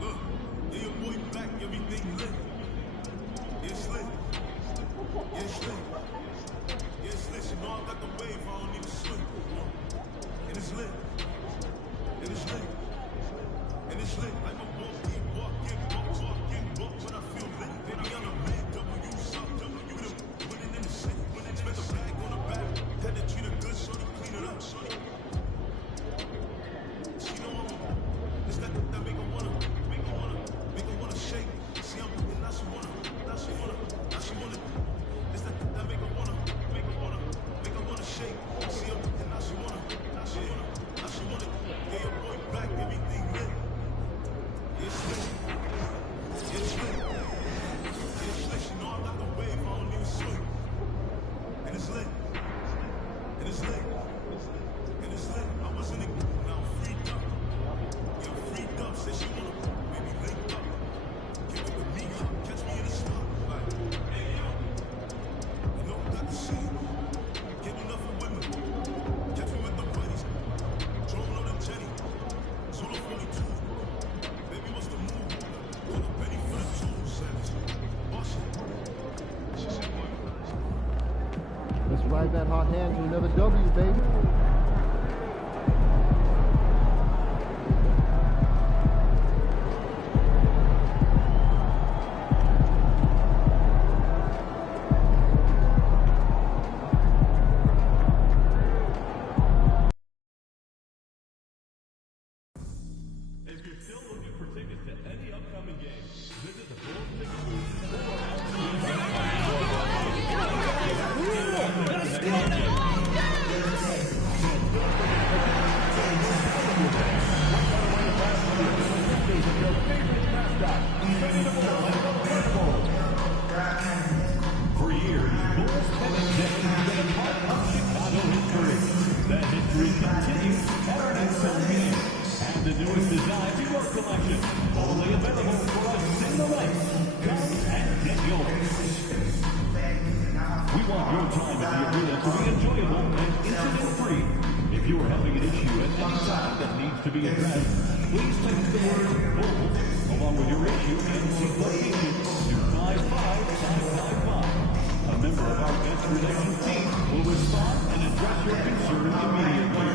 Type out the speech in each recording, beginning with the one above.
Look, yeah, your boy back, everything lit. It's lit. It's lit. It's lit. You know I got the wave, I don't need to slip. And it's lit. And it's lit. And it's lit. Like a ball, keep walking, walk when I feel lit. Baby, I'm a man, W, sub W, the winning in the city. Winning, spend the bag on the back. Had to treat her good, shorty, clean it up, shorty. She know I'm a, it's that make her wanna shake. See, I'm looking, now she wanna, it's that make her wanna shake. See, I'm looking, now she wanna, yeah, your boy back, everything lit. It's lit. It's lit. It's lit. You know I got the wave, I don't even swim. And it's lit. And it's lit. And it's lit. I was in the now I'm freed up. Yeah, I'm freed up. Said she wanna maybe link up. Get with me, catch me in the spot. Like, hey yo. You know I got the shit. Get enough of women. Catch me with the buddies. Drone on the Jenny. Zulu 42. Baby, what's the move? Pull a penny for the tool, Savage. Boss it. She said what? Let's ride that hot hand to another W, baby. If you're still looking for tickets to any upcoming game, visit the Bulls Ticket Booth. For years, Bulls Tennis Day has been a part of Chicago history. That history continues at our next home game. And the newest design to your collection, only available for a single night. Come and get yours. We want your time at the arena to be enjoyable and incident-free. If you are having an issue at any time that needs to be addressed, please text the word Bulls along with your issue and seat location to 55555. A member of our guest relations team will respond and address your concern immediately.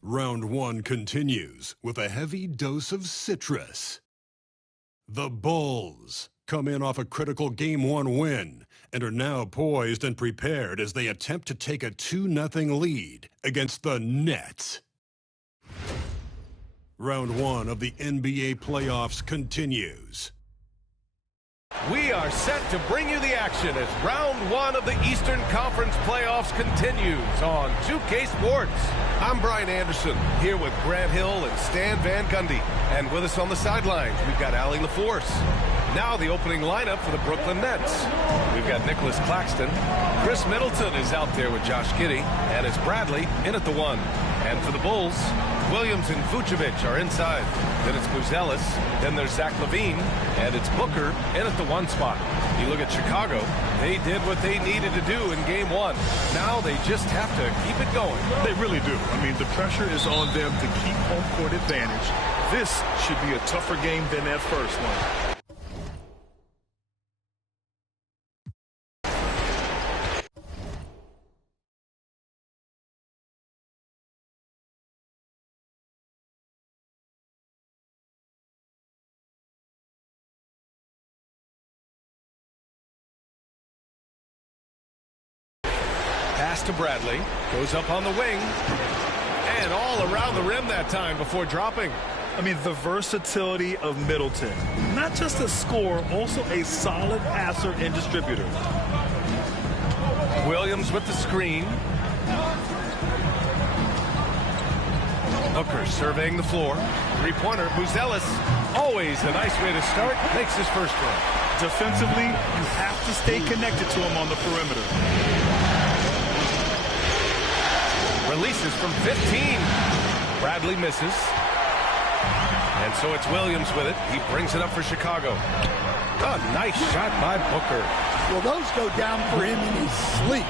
Round one continues with a heavy dose of citrus. The Bulls come in off a critical Game 1 win and are now poised and prepared as they attempt to take a 2-0 lead against the Nets. Round one of the NBA playoffs continues. We are set to bring you the action as round one of the Eastern Conference playoffs continues on 2K Sports. I'm Brian Anderson, here with Grant Hill and Stan Van Gundy. And with us on the sidelines, we've got Allie LaForce. Now the opening lineup for the Brooklyn Nets. We've got Nicholas Claxton. Chris Middleton is out there with Josh Giddey. And it's Bradley in at the 1. And for the Bulls, Williams and Vucevic are inside. Then it's Buzelis. Then there's Zach LaVine. And it's Booker in at the 1 spot. You look at Chicago, they did what they needed to do in Game 1. Now they just have to keep it going. They really do. I mean, the pressure is on them to keep home court advantage. This should be a tougher game than that first one. Pass to Bradley, goes up on the wing, and all around the rim that time before dropping. I mean, the versatility of Middleton. Not just a scorer, also a solid passer and distributor. Williams with the screen. Booker surveying the floor. Three-pointer, Buzelis. Always a nice way to start. Makes his first one. Defensively, you have to stay connected to him on the perimeter. Releases from 15. Bradley misses. And so it's Williams with it. He brings it up for Chicago. A nice shot by Booker. Well, those go down for him in his sleep.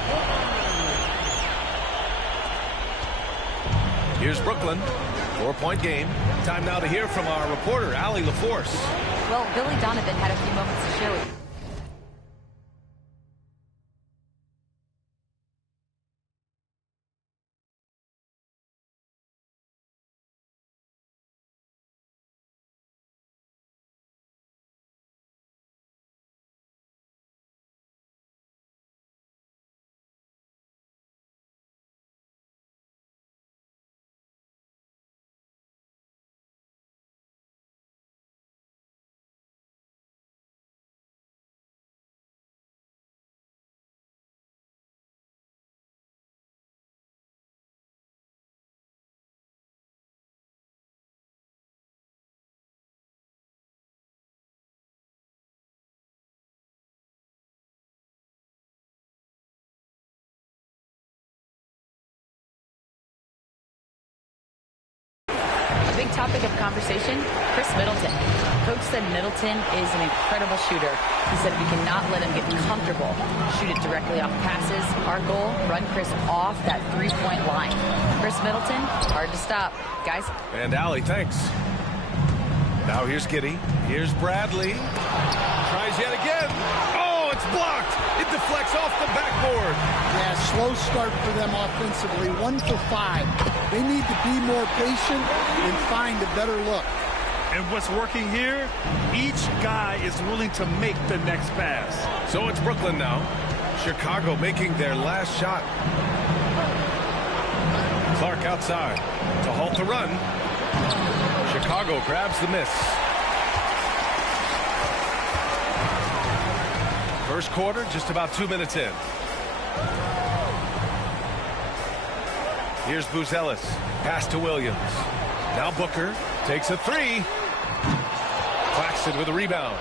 Here's Brooklyn. 4-point game. Time now to hear from our reporter, Allie LaForce. Well, Billy Donovan had a few moments to show it. Big topic of conversation, Chris Middleton. Coach said Middleton is an incredible shooter. He said we cannot let him get comfortable, shoot it directly off passes. Our goal, run Chris off that three-point line. Chris Middleton, hard to stop. Guys. And Allie, thanks. Now here's Giddey. Here's Bradley. Tries yet again. Oh, it's blocked. It deflects off the backboard. Yeah, slow start for them offensively. 1 for 5. They need to be more patient and find a better look. And what's working here, each guy is willing to make the next pass. So it's Brooklyn now. Chicago making their last shot. Clark outside to halt the run. Chicago grabs the miss. First quarter, just about 2 minutes in. Here's Buzelis. Pass to Williams. Now Booker takes a three. Claxton with a rebound.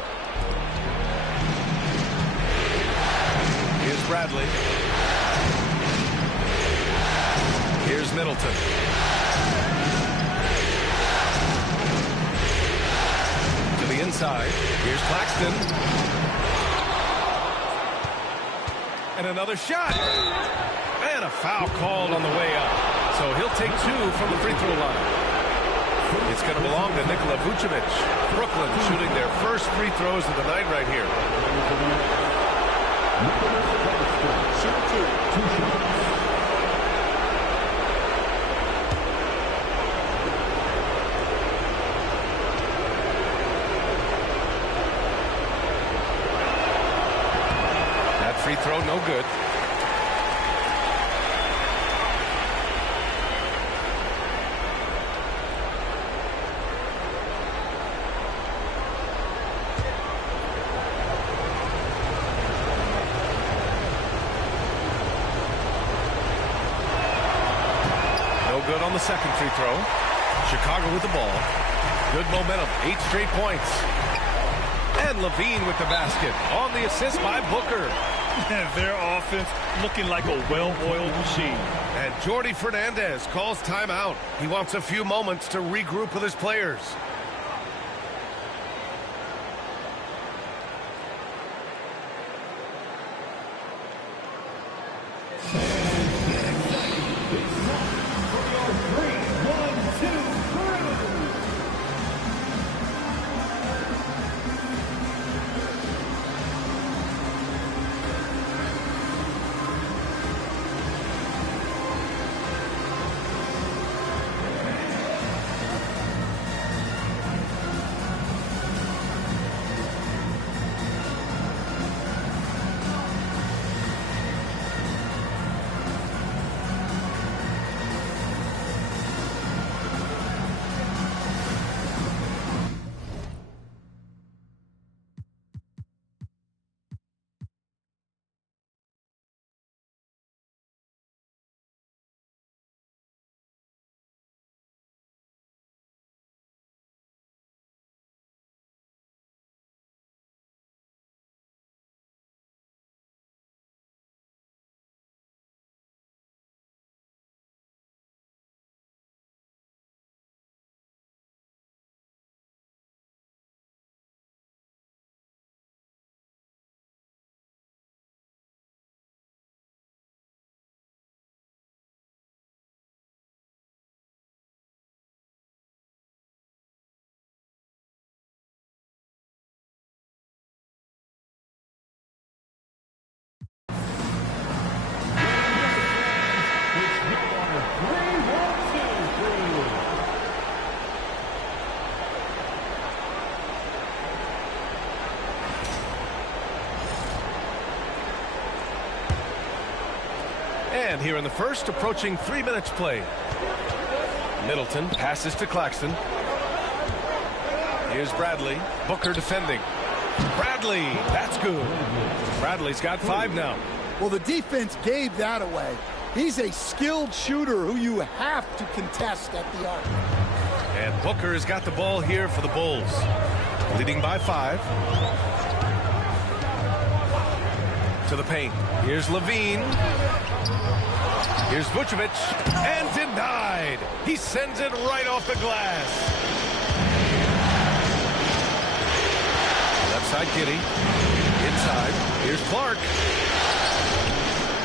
Here's Bradley. Here's Middleton. To the inside. Here's Claxton. And another shot. And a foul called on the way up. So he'll take 2 from the free throw line. It's going to belong to Nikola Vucevic. Brooklyn shooting their first free throws of the night right here. That free throw, no good. Good on the second free throw. Chicago with the ball. Good momentum. 8 straight points. And Levine with the basket. On the assist by Booker. And their offense looking like a well-oiled machine. And Jordi Fernandez calls timeout. He wants a few moments to regroup with his players. And here in the first, approaching 3 minutes played. Middleton passes to Claxton. Here's Bradley. Booker defending. Bradley, that's good. Bradley's got 5 now. Well, the defense gave that away. He's a skilled shooter who you have to contest at the arc. And Booker has got the ball here for the Bulls. Leading by 5. To the paint. Here's Levine. Here's Vucevic. And denied. He sends it right off the glass. Left side, Giddey. Inside. Here's Clark.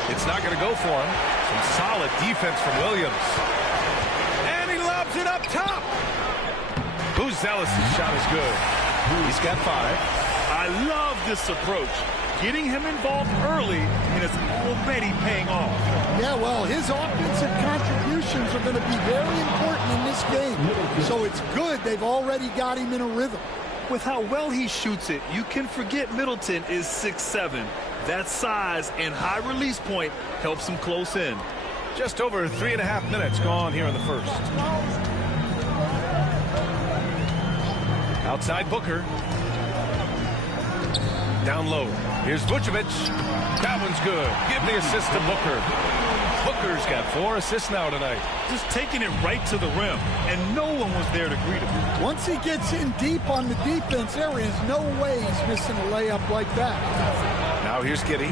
It's not going to go for him. Some solid defense from Williams. And he lobs it up top. Buzelis' shot is good. He's got 5. I love this approach. Getting him involved early, and it's already paying off. Yeah, well, his offensive contributions are going to be very important in this game. So it's good they've already got him in a rhythm. With how well he shoots it, you can forget Middleton is 6'7". That size and high release point helps him close in. Just over 3.5 minutes gone here in the first. Outside Booker. Down low. Here's Vucevic. That one's good. Give the assist to Booker. Booker's got 4 assists now tonight. Just taking it right to the rim, and no one was there to greet him. Once he gets in deep on the defense, there is no way he's missing a layup like that. Now here's Giddey.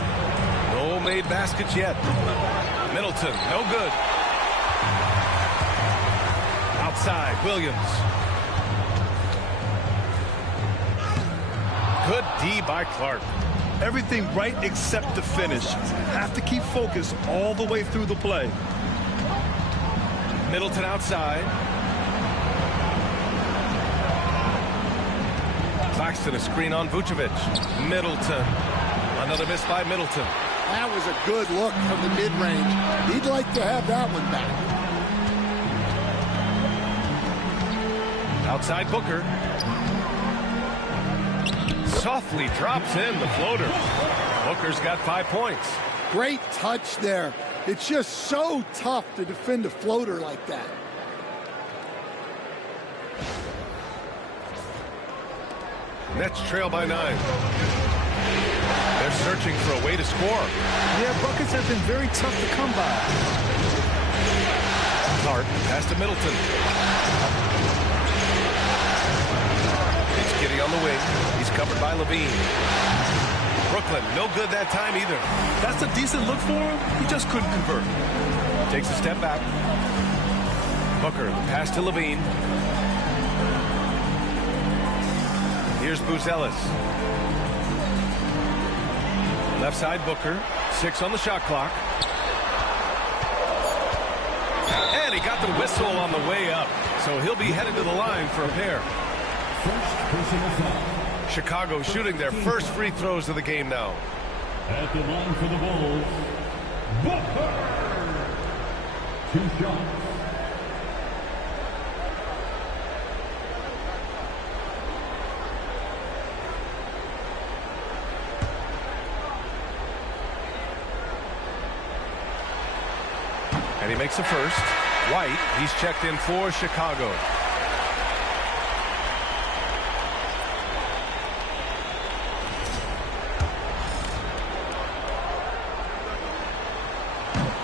No made baskets yet. Middleton, no good. Outside, Williams. Good D by Clark. Everything right except the finish. Have to keep focused all the way through the play. Middleton outside. Claxton a screen on Vucevic. Middleton. Another miss by Middleton. That was a good look from the mid-range. He'd like to have that one back. Outside Booker. Softly drops in the floater. Booker's got 5 points. Great touch there. It's just so tough to defend a floater like that. Nets trail by 9. They're searching for a way to score. Yeah, buckets have been very tough to come by. Clark pass to Middleton. It's Giddey on the wing. He's covered by Levine. Brooklyn, no good that time either. That's a decent look for him. He just couldn't convert. Takes a step back. Booker, pass to Levine. Here's Buzelis. Left side, Booker. 6 on the shot clock. And he got the whistle on the way up. So he'll be headed to the line for a pair. Chicago shooting their first free throws of the game now. At the line for the Bulls, Booker. 2 shots. And he makes the first. White, he's checked in for Chicago.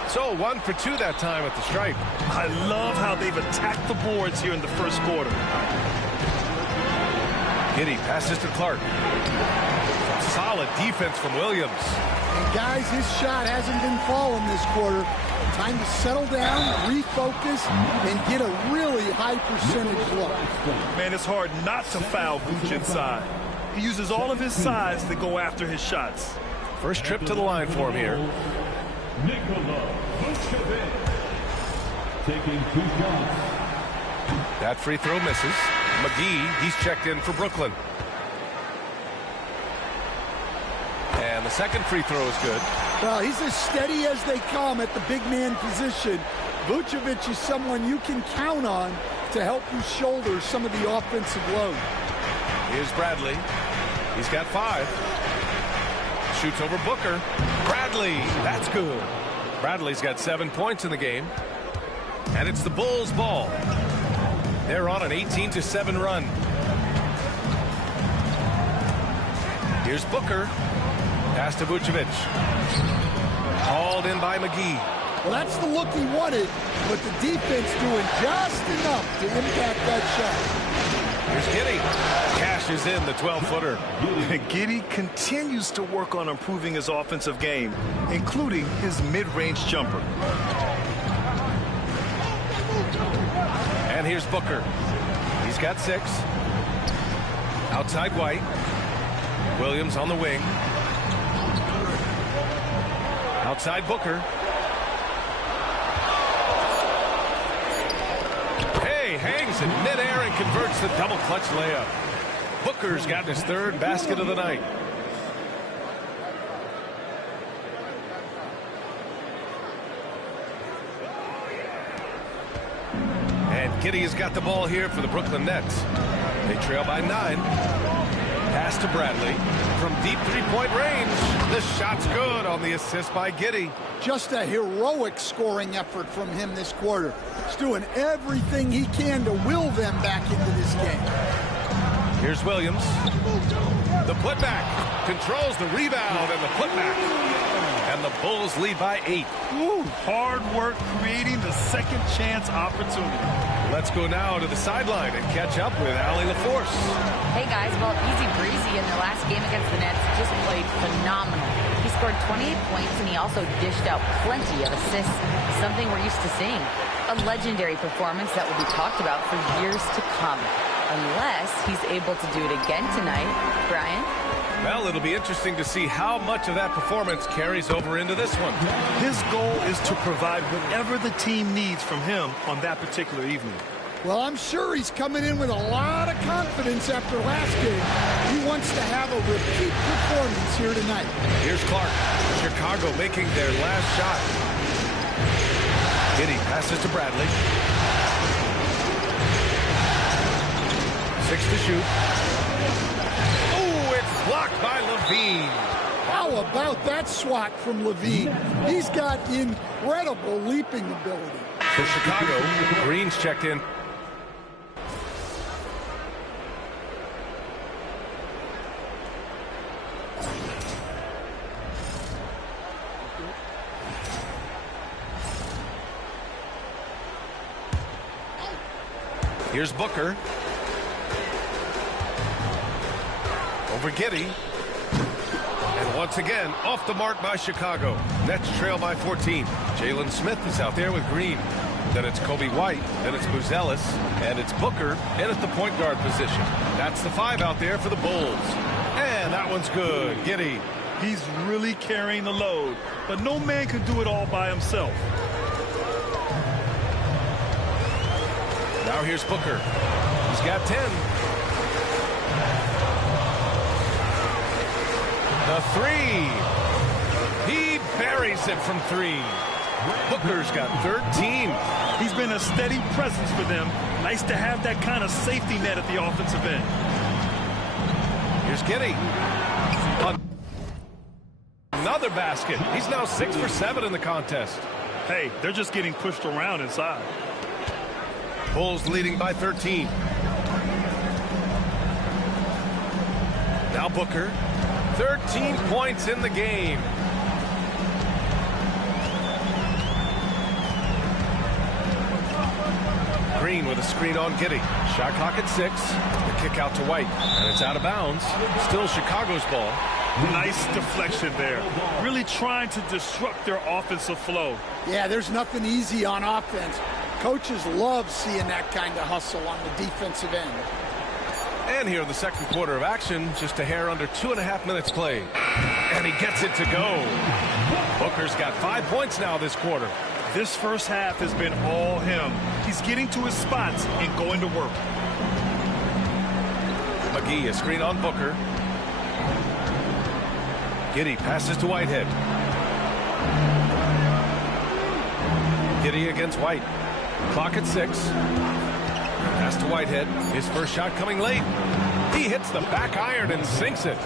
So 1 for 2 that time at the stripe. I love how they've attacked the boards here in the first quarter. Giddey passes to Clark. Solid defense from Williams. And guys, his shot hasn't been falling this quarter. Time to settle down, refocus, and get a really high percentage look. Man, it's hard not to foul Vooch inside. He uses all of his size to go after his shots. First trip to the line for him here. Nikola Vucevic taking 2 shots. That free throw misses. McGee, he's checked in for Brooklyn. And the second free throw is good. Well, he's as steady as they come at the big man position. Vucevic is someone you can count on to help you shoulder some of the offensive load. Here's Bradley. He's got 5. Shoots over Booker. Bradley, that's good. Bradley's got 7 points in the game. And it's the Bulls' ball. They're on an 18-7 run. Here's Booker. Pass to Vucevic. Hauled in by McGee. Well, that's the look he wanted, but the defense doing just enough to impact that shot. Here's Giddey. Cashes in the 12-footer. Giddey continues to work on improving his offensive game, including his mid-range jumper. And here's Booker. He's got 6. Outside White. Williams on the wing. Outside Booker. Hey, hangs in midair and converts the double clutch layup. Booker's gotten his 3rd basket of the night. And Giddey has got the ball here for the Brooklyn Nets. They trail by 9. Pass to Bradley from deep 3-point range. The shot's good on the assist by Giddey. Just a heroic scoring effort from him this quarter. He's doing everything he can to will them back into this game. Here's Williams. The putback. Controls the rebound and the putback. And the Bulls lead by 8. Ooh, hard work creating the second chance opportunity. Let's go now to the sideline and catch up with Allie LaForce. Hey guys, well, easy breezy in their last game against the Nets. Just played phenomenal. He scored 28 points and he also dished out plenty of assists, something we're used to seeing. A legendary performance that will be talked about for years to come. Unless he's able to do it again tonight. Brian? Well, it'll be interesting to see how much of that performance carries over into this one. His goal is to provide whatever the team needs from him on that particular evening. Well, I'm sure he's coming in with a lot of confidence after last game. He wants to have a repeat performance here tonight. Here's Clark. Chicago making their last shot. Giddey passes to Bradley. 6 to shoot. Oh, it's blocked by Levine. How about that swat from Levine? He's got incredible leaping ability. For Chicago, Green's checked in. Here's Booker. Over Giddey. And once again, off the mark by Chicago. Nets trail by 14. Jalen Smith is out there with Green. Then it's Kobe White. Then it's Buzelis. And it's Booker in at the point guard position. That's the 5 out there for the Bulls. And that one's good. Giddey. He's really carrying the load, but no man can do it all by himself. Now here's Booker. He's got 10. The 3. He buries it from 3. Booker's got 13. He's been a steady presence for them. Nice to have that kind of safety net at the offensive end. Here's Giddey. Another basket. He's now 6 for 7 in the contest. Hey, they're just getting pushed around inside. Bulls leading by 13. Now Booker. 13 points in the game. Green with a screen on Giddey. Shot clock at 6. The kick out to White. And it's out of bounds. Still Chicago's ball. Nice deflection there. Really trying to disrupt their offensive flow. Yeah, there's nothing easy on offense. Coaches love seeing that kind of hustle on the defensive end. And here in the second quarter of action, just a hair under 2.5 minutes played. And he gets it to go. Booker's got 5 points now this quarter. This first half has been all him. He's getting to his spots and going to work. McGee, a screen on Booker. Giddey passes to Whitehead. Giddey against White. Clock at 6. Pass to Whitehead. His first shot coming late. He hits the back iron and sinks it.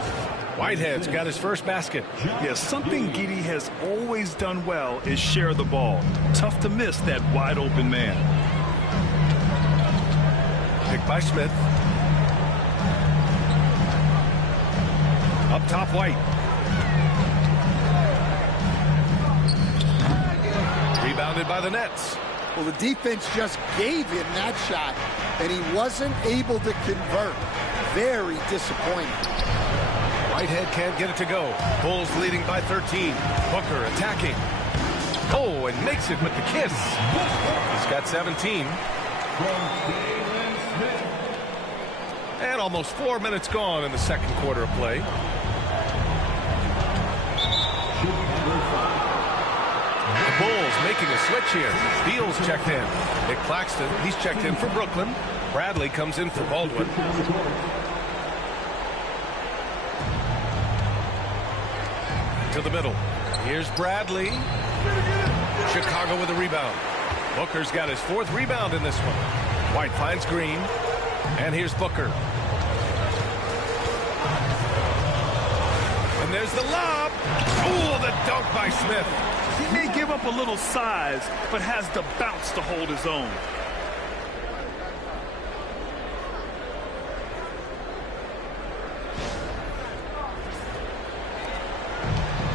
Whitehead's got his first basket. Yeah, something Giddey has always done well is share the ball. Tough to miss that wide open man. Picked by Smith. Up top, White. Rebounded by the Nets. Well, the defense just gave him that shot, and he wasn't able to convert. Very disappointing. Whitehead can't get it to go. Bulls leading by 13. Booker attacking. Oh, and makes it with the kiss. He's got 17. And almost 4 minutes gone in the second quarter of play. The Bulls making a switch here. Beals checked in. Nick Claxton, he's checked in for Brooklyn. Bradley comes in for Baldwin. To the middle. Here's Bradley. Chicago with a rebound. Booker's got his fourth rebound in this one. White finds Green. And here's Booker. And there's the lob. Oh, the dunk by Smith. He may give up a little size, but has the bounce to hold his own.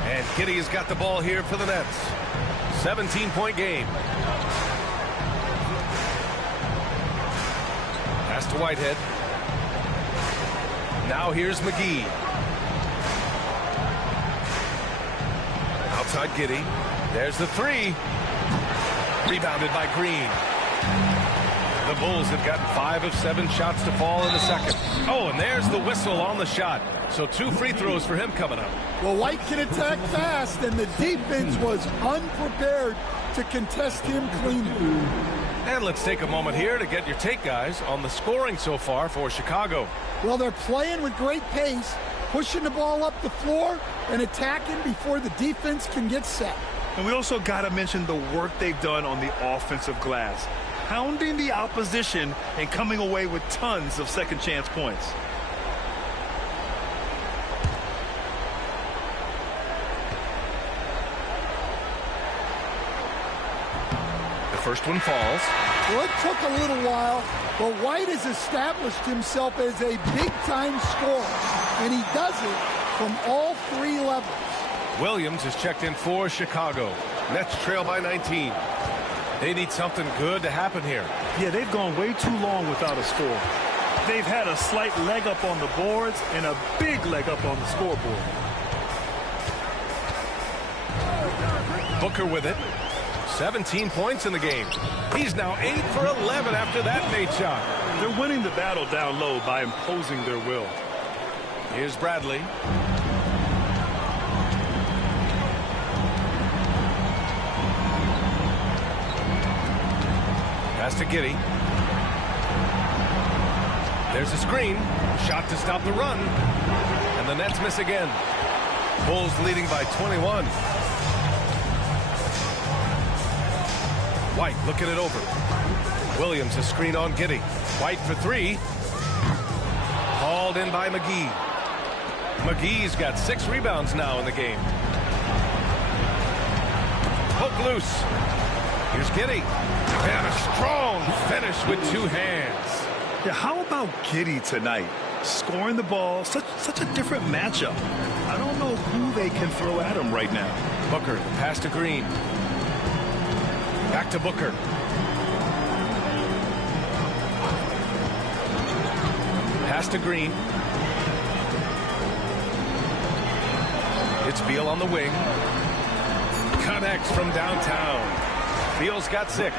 And Giddey has got the ball here for the Nets. 17-point game. Pass to Whitehead. Now here's McGee. Outside Giddey. There's the three. Rebounded by Green. The Bulls have gotten 5 of 7 shots to fall in the second. Oh, and there's the whistle on the shot. So 2 free throws for him coming up. Well, White can attack fast, and the defense was unprepared to contest him cleanly. And let's take a moment here to get your take, guys, on the scoring so far for Chicago. Well, they're playing with great pace, pushing the ball up the floor and attacking before the defense can get set. And we also got to mention the work they've done on the offensive glass, pounding the opposition and coming away with tons of second chance points. The first one falls. Well, it took a little while, but White has established himself as a big-time scorer, and he does it from all 3 levels. Williams is checked in for Chicago. Nets trail by 19. They need something good to happen here. Yeah, they've gone way too long without a score. They've had a slight leg up on the boards and a big leg up on the scoreboard. Booker with it. 17 points in the game. He's now 8 for 11 after that made shot. They're winning the battle down low by imposing their will. Here's Bradley. Pass to Giddey. There's a screen. Shot to stop the run. And the Nets miss again. Bulls leading by 21. White looking it over. Williams a screen on Giddey. White for 3. Hauled in by McGee. McGee's got 6 rebounds now in the game. Poke loose. Here's Giddey. And a strong finish with 2 hands. Yeah, how about Giddey tonight? Scoring the ball, such a different matchup. I don't know who they can throw at him right now. Booker, pass to Green. Back to Booker. Pass to Green. It's Beal on the wing. Connects from downtown. Beal's got 6.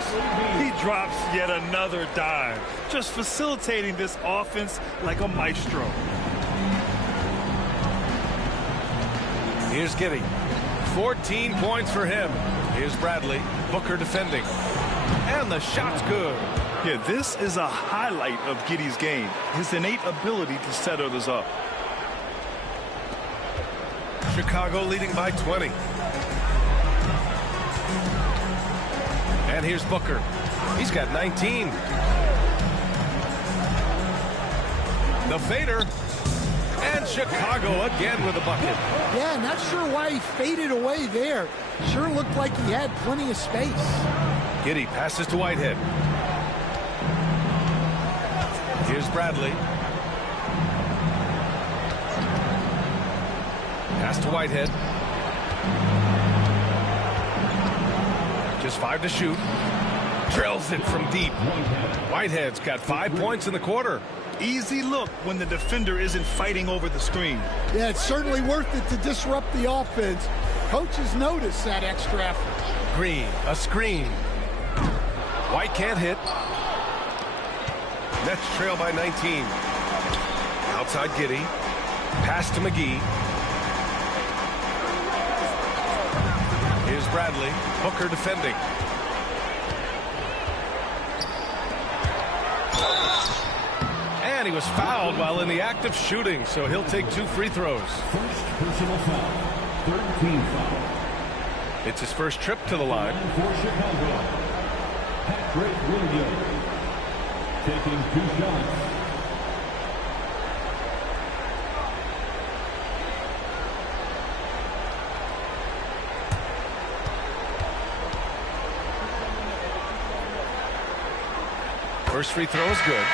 He drops yet another dive, just facilitating this offense like a maestro. Here's Giddey. 14 points for him. Here's Bradley. Booker defending. And the shot's good. Yeah, this is a highlight of Giddey's game, his innate ability to set others up. Chicago leading by 20. And here's Booker. He's got 19. The fader. And Chicago again with a bucket. Yeah, not sure why he faded away there. Sure looked like he had plenty of space. Giddey passes to Whitehead. Here's Bradley. Pass to Whitehead. Just 5 to shoot. Drills it from deep. Whitehead's got 5 points in the quarter. Easy look when the defender isn't fighting over the screen. Yeah, it's certainly worth it to disrupt the offense. Coaches notice that extra effort. Green, a screen. White can't hit. Nets trail by 19. Outside Giddey. Pass to McGee. Here's Bradley. Booker defending. And he was fouled while in the act of shooting, so he'll take 2 free throws. First personal foul. 13 foul. It's his first trip to the line. For Chicago, Patrick Williams taking 2 shots. First free throw is good.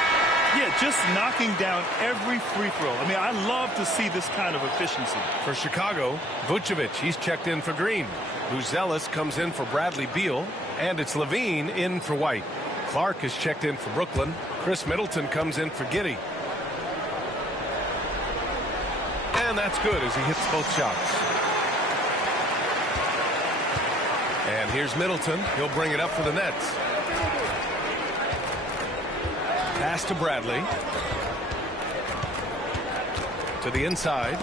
Yeah, just knocking down every free throw. I mean, I love to see this kind of efficiency. For Chicago, Vucevic, he's checked in for Green. Buzelis comes in for Bradley Beal. And it's Levine in for White. Clark is checked in for Brooklyn. Chris Middleton comes in for Giddey. And that's good as he hits both shots. And here's Middleton. He'll bring it up for the Nets. Pass to Bradley. To the inside.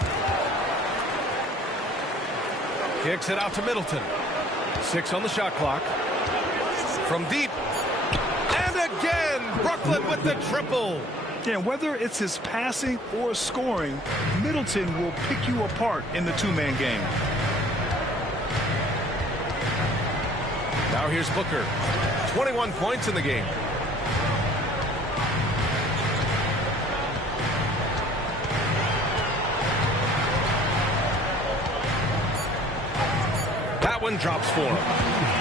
Kicks it out to Middleton. 6 on the shot clock. From deep. And again, Brooklyn with the triple. Yeah, whether it's his passing or scoring, Middleton will pick you apart in the 2-man game. Now here's Booker. 21 points in the game. That one drops for him.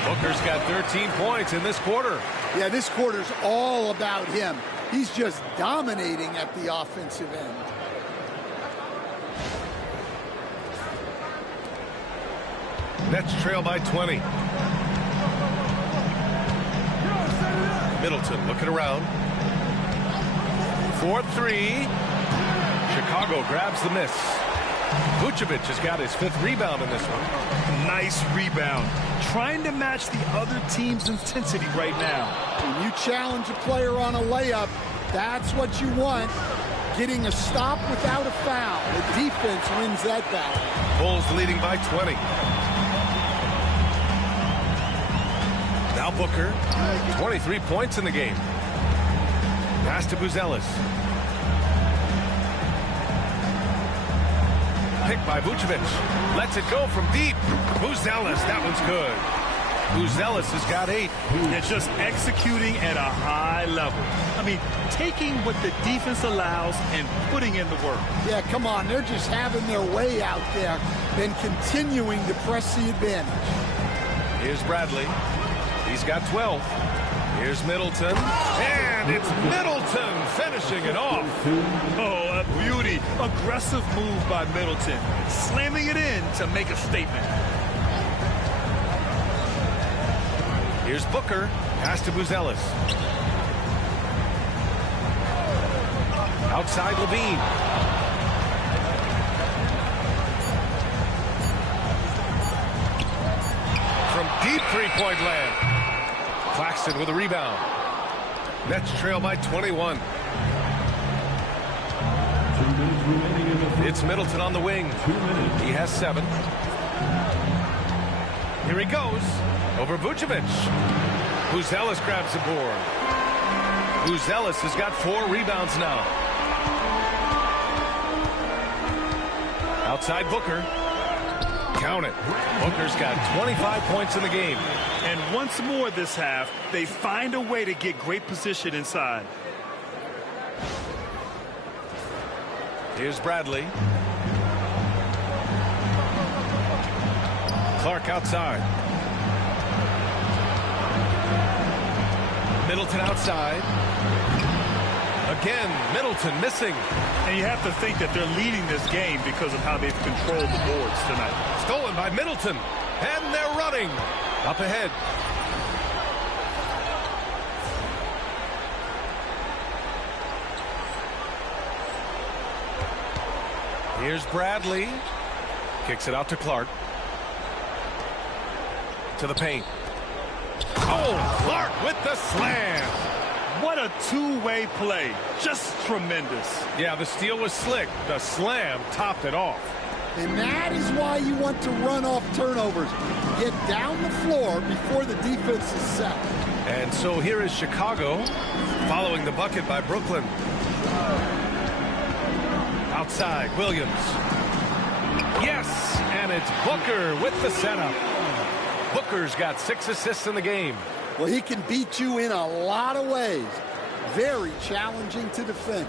Booker's got 13 points in this quarter. Yeah, this quarter's all about him. He's just dominating at the offensive end. Nets trail by 20. Middleton looking around. 4-3. Chicago grabs the miss. Vucevic has got his 5th rebound in this one. Nice rebound. Trying to match the other team's intensity right now. When you challenge a player on a layup, that's what you want. Getting a stop without a foul. The defense wins that battle. Bulls leading by 20. Now Booker. 23 points in the game. Pass to Buzelis. Picked by Vucevic. Lets it go from deep. Buzelis, that one's good. Buzelis has got 8. They're just executing at a high level. I mean, taking what the defense allows and putting in the work. Yeah, come on. They're just having their way out there, then continuing to press the advantage. Here's Bradley. He's got 12. Here's Middleton. And it's Middleton finishing it off. Oh, a beauty. Aggressive move by Middleton. Slamming it in to make a statement. Here's Booker. Pass to Buzelis. Outside Levine. From deep three-point land. Claxton with a rebound. Nets trail by 21. It's Middleton on the wing. He has 7. Here he goes. Over Vucevic. Buzelis grabs the board. Buzelis has got 4 rebounds now. Outside Booker. Count it. Booker's got 25 points in the game. And once more this half, they find a way to get great position inside. Here's Bradley. Clark outside. Middleton outside. Again, Middleton missing. And you have to think that they're leading this game because of how they've controlled the boards tonight. Stolen by Middleton. And they're running. Up ahead. Here's Bradley. Kicks it out to Clark. To the paint. Oh, Clark with the slam. What a two-way play. Just tremendous. Yeah, the steal was slick. The slam topped it off. And that is why you want to run off turnovers. Get down the floor before the defense is set. And so here is Chicago following the bucket by Brooklyn. Outside, Williams. Yes, and it's Booker with the setup. Booker's got 6 assists in the game. Well, he can beat you in a lot of ways. Very challenging to defend.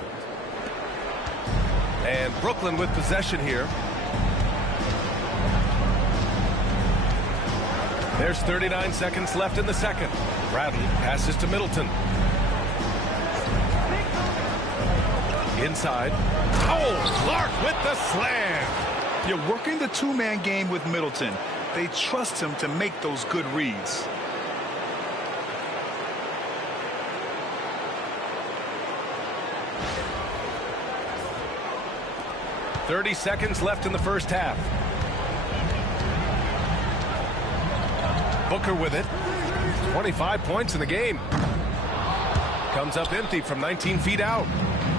And Brooklyn with possession here. There's 39 seconds left in the second. Bradley passes to Middleton. Inside. Oh, Clark with the slam. You're working the two-man game with Middleton. They trust him to make those good reads. .30 seconds left in the first half. Booker with it. 25 points in the game. Comes up empty from 19 feet out.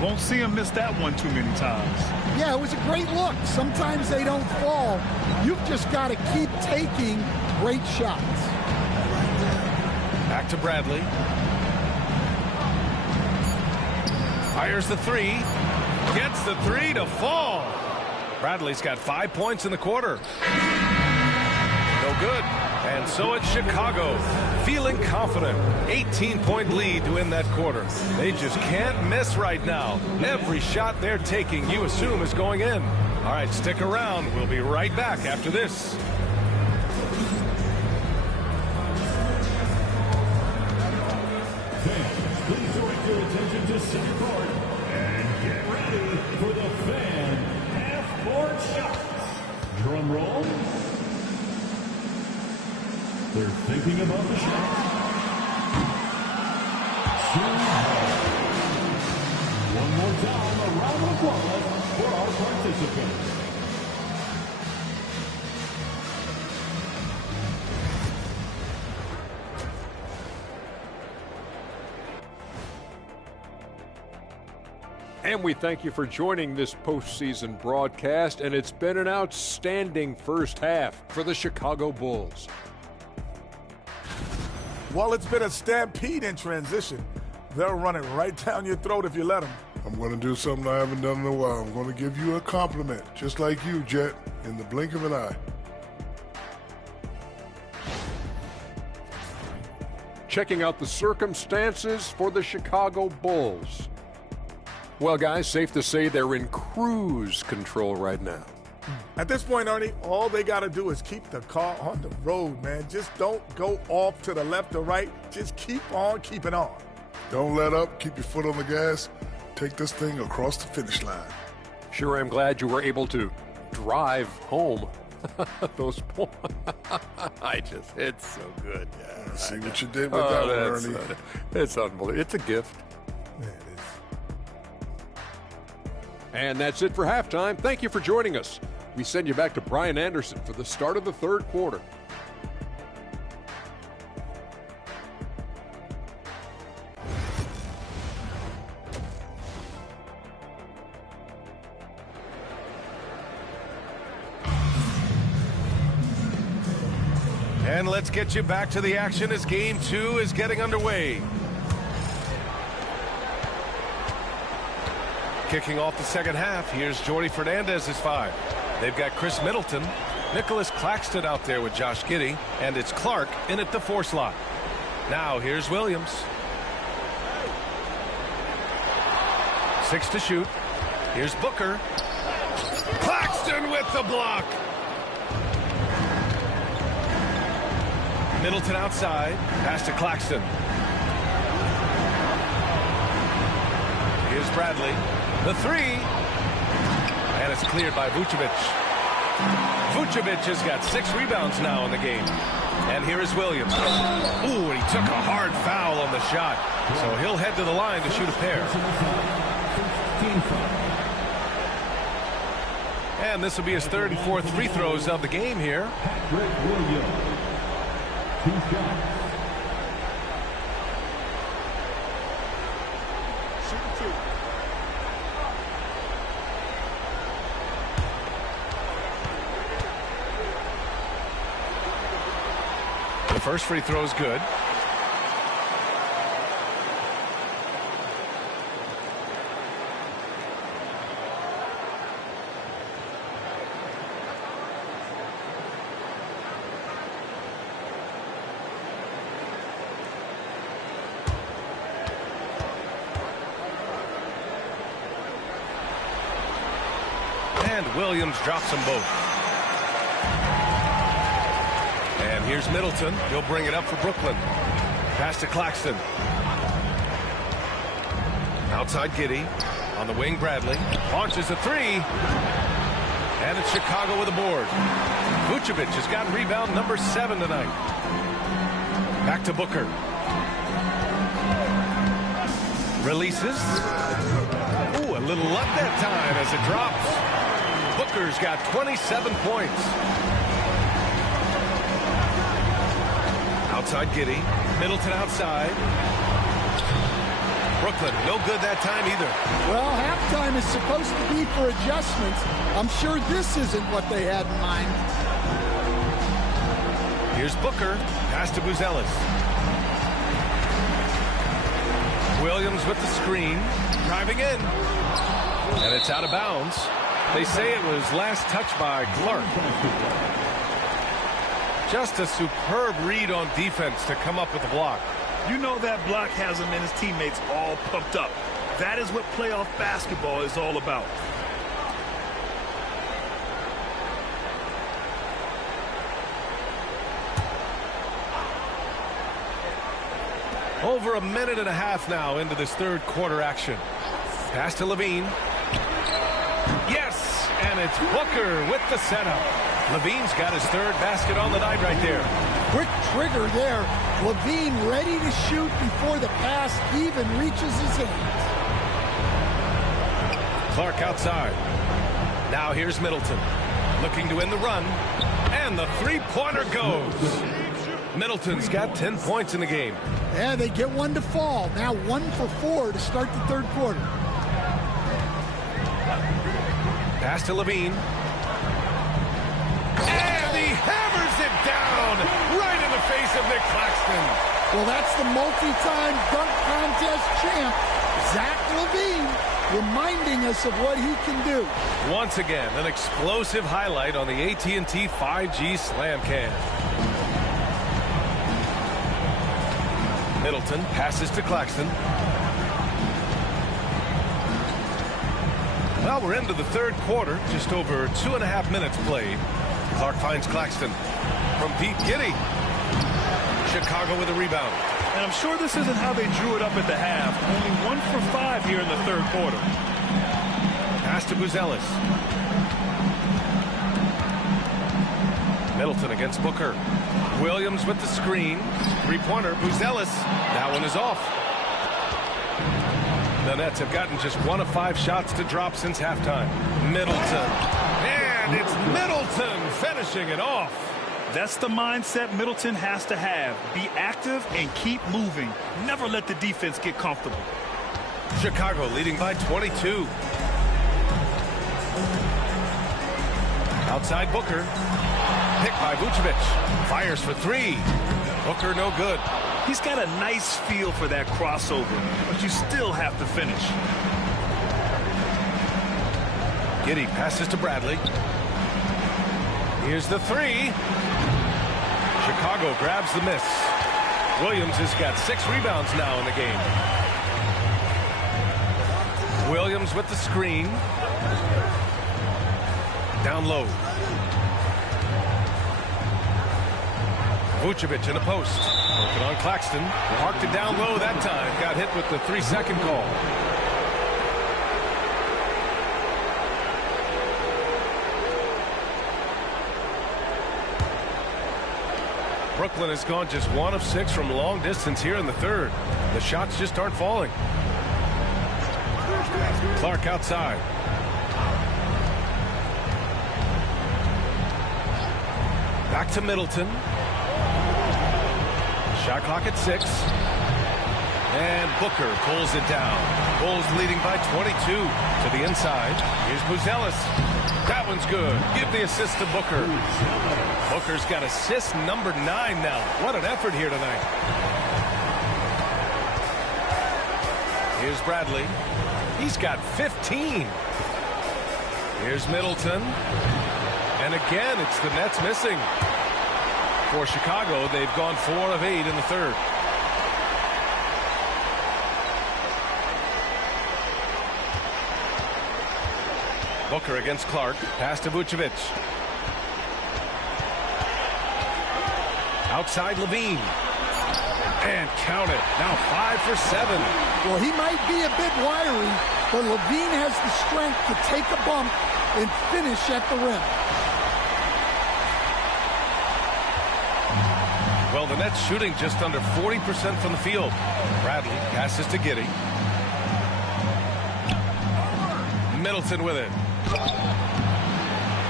Won't see him miss that one too many times. Yeah, it was a great look. Sometimes they don't fall. You've just got to keep taking great shots. Back to Bradley. Fires the three. Gets the three to fall. Bradley's got 5 points in the quarter. No good. And so it's Chicago, feeling confident. 18-point lead to win that quarter. They just can't miss right now. Every shot they're taking, you assume, is going in. All right, stick around. We'll be right back after this. Fans, please direct your attention to center court and get ready for the fan half-court shots. Drum roll. They're thinking about the shot. One more time, a round of applause for our participants. And we thank you for joining this postseason broadcast, and it's been an outstanding first half for the Chicago Bulls. Well, it's been a stampede in transition. They're running right down your throat if you let them. I'm going to do something I haven't done in a while. I'm going to give you a compliment, just like you, Jet, in the blink of an eye. Checking out the circumstances for the Chicago Bulls. Well, guys, safe to say they're in cruise control right now. At this point, Ernie, all they got to do is keep the car on the road, man. Just don't go off to the left or right. Just keep on keeping on. Don't let up. Keep your foot on the gas. Take this thing across the finish line. Sure, I'm glad you were able to drive home. Those points. It's so good. Yeah, see what you did with that one, Ernie. It's unbelievable. It's a gift. Yeah, it is. And that's it for halftime. Thank you for joining us. We send you back to Brian Anderson for the start of the third quarter. And let's get you back to the action as Game 2 is getting underway. Kicking off the second half, here's Jordy Fernandez's five. They've got Chris Middleton, Nicholas Claxton out there with Josh Giddey, and it's Clark in at the 4 slot. Now here's Williams. 6 to shoot. Here's Booker. Middleton with the block. Middleton outside. Pass to Claxton. Here's Bradley. The three. And it's cleared by Vucevic. Vucevic has got 6 rebounds now in the game. And here is Williams. Ooh, and he took a hard foul on the shot. So he'll head to the line to shoot a pair. And this will be his 3rd and 4th free throws of the game here. The first free throw is good. And Williams drops them both. And here's Middleton. He'll bring it up for Brooklyn. Pass to Claxton. Outside Giddey. On the wing, Bradley. Launches a three. And it's Chicago with a board. Vucevic has got rebound number 7 tonight. Back to Booker. Releases. Ooh, a little luck that time as it drops. Booker's got 27 points. Outside Giddey. Middleton outside. Brooklyn, no good that time either. Well, halftime is supposed to be for adjustments. I'm sure this isn't what they had in mind. Here's Booker. Pass to Buzelis. Williams with the screen. Driving in. And it's out of bounds. They say it was last touched by Clark. Just a superb read on defense to come up with the block. You know that block has him and his teammates all pumped up. That is what playoff basketball is all about. Over a minute and a half now into this 3rd quarter action. Pass to Levine. Yes, and it's Booker with the setup. Levine's got his 3rd basket on the night right there. Quick trigger there. Levine ready to shoot before the pass even reaches his hands. Clark outside. Now here's Middleton. Looking to win the run. And the three-pointer goes. Middleton's got 10 points in the game. Yeah, they get one to fall. Now 1 for 4 to start the 3rd quarter. Pass to Levine. And he hammers it down right in the face of Nick Claxton. Well, that's the multi-time dunk contest champ, Zach Levine, reminding us of what he can do. Once again, an explosive highlight on the AT&T 5G Slam Cam. Middleton passes to Claxton. Well, we're into the 3rd quarter, just over 2.5 minutes played. Clark finds Claxton from deep. Giddey. Chicago with a rebound. And I'm sure this isn't how they drew it up at the half. Only 1 for 5 here in the 3rd quarter. Pass to Buzelis. Middleton against Booker. Williams with the screen. Three-pointer. Buzelis. That one is off. The Nets have gotten just 1 of 5 shots to drop since halftime. Middleton. And it's Middleton finishing it off. That's the mindset Middleton has to have. Be active and keep moving. Never let the defense get comfortable. Chicago leading by 22. Outside Booker. Picked by Vucevic. Fires for 3. Booker no good. He's got a nice feel for that crossover, but you still have to finish. Giddey passes to Bradley. Here's the 3. Chicago grabs the miss. Williams has got 6 rebounds now in the game. Williams with the screen. Down low. Vucevic in the post. Working on Claxton. Parked it down low that time. Got hit with the 3-second call. Brooklyn has gone just 1 of 6 from long distance here in the third. The shots just aren't falling. Clark outside. Back to Middleton. Shot clock at 6. And Booker pulls it down. Bulls leading by 22 to the inside. Here's Buzelis. That one's good. Give the assist to Booker. Booker's got assist number 9 now. What an effort here tonight. Here's Bradley. He's got 15. Here's Middleton. And again, it's the Nets missing. For Chicago, they've gone 4 of 8 in the third. Booker against Clark. Pass to Vucevic. Outside Levine. And count it. Now 5 for 7. Well, he might be a bit wiry, but Levine has the strength to take a bump and finish at the rim. Well, the Nets shooting just under 40% from the field. Bradley passes to Giddey. Middleton with it.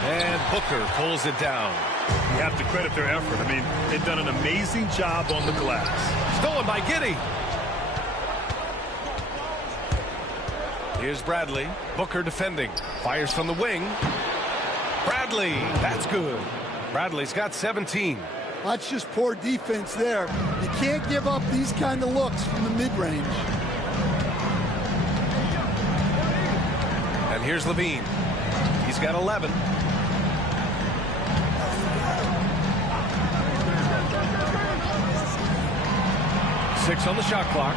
And Booker pulls it down. You have to credit their effort. I mean, they've done an amazing job on the glass. Stolen by Giddey. Here's Bradley. Booker defending. Fires from the wing. Bradley. That's good. Bradley's got 17. That's just poor defense there. You can't give up these kind of looks from the mid-range. And here's Levine. He's got 11. Six on the shot clock.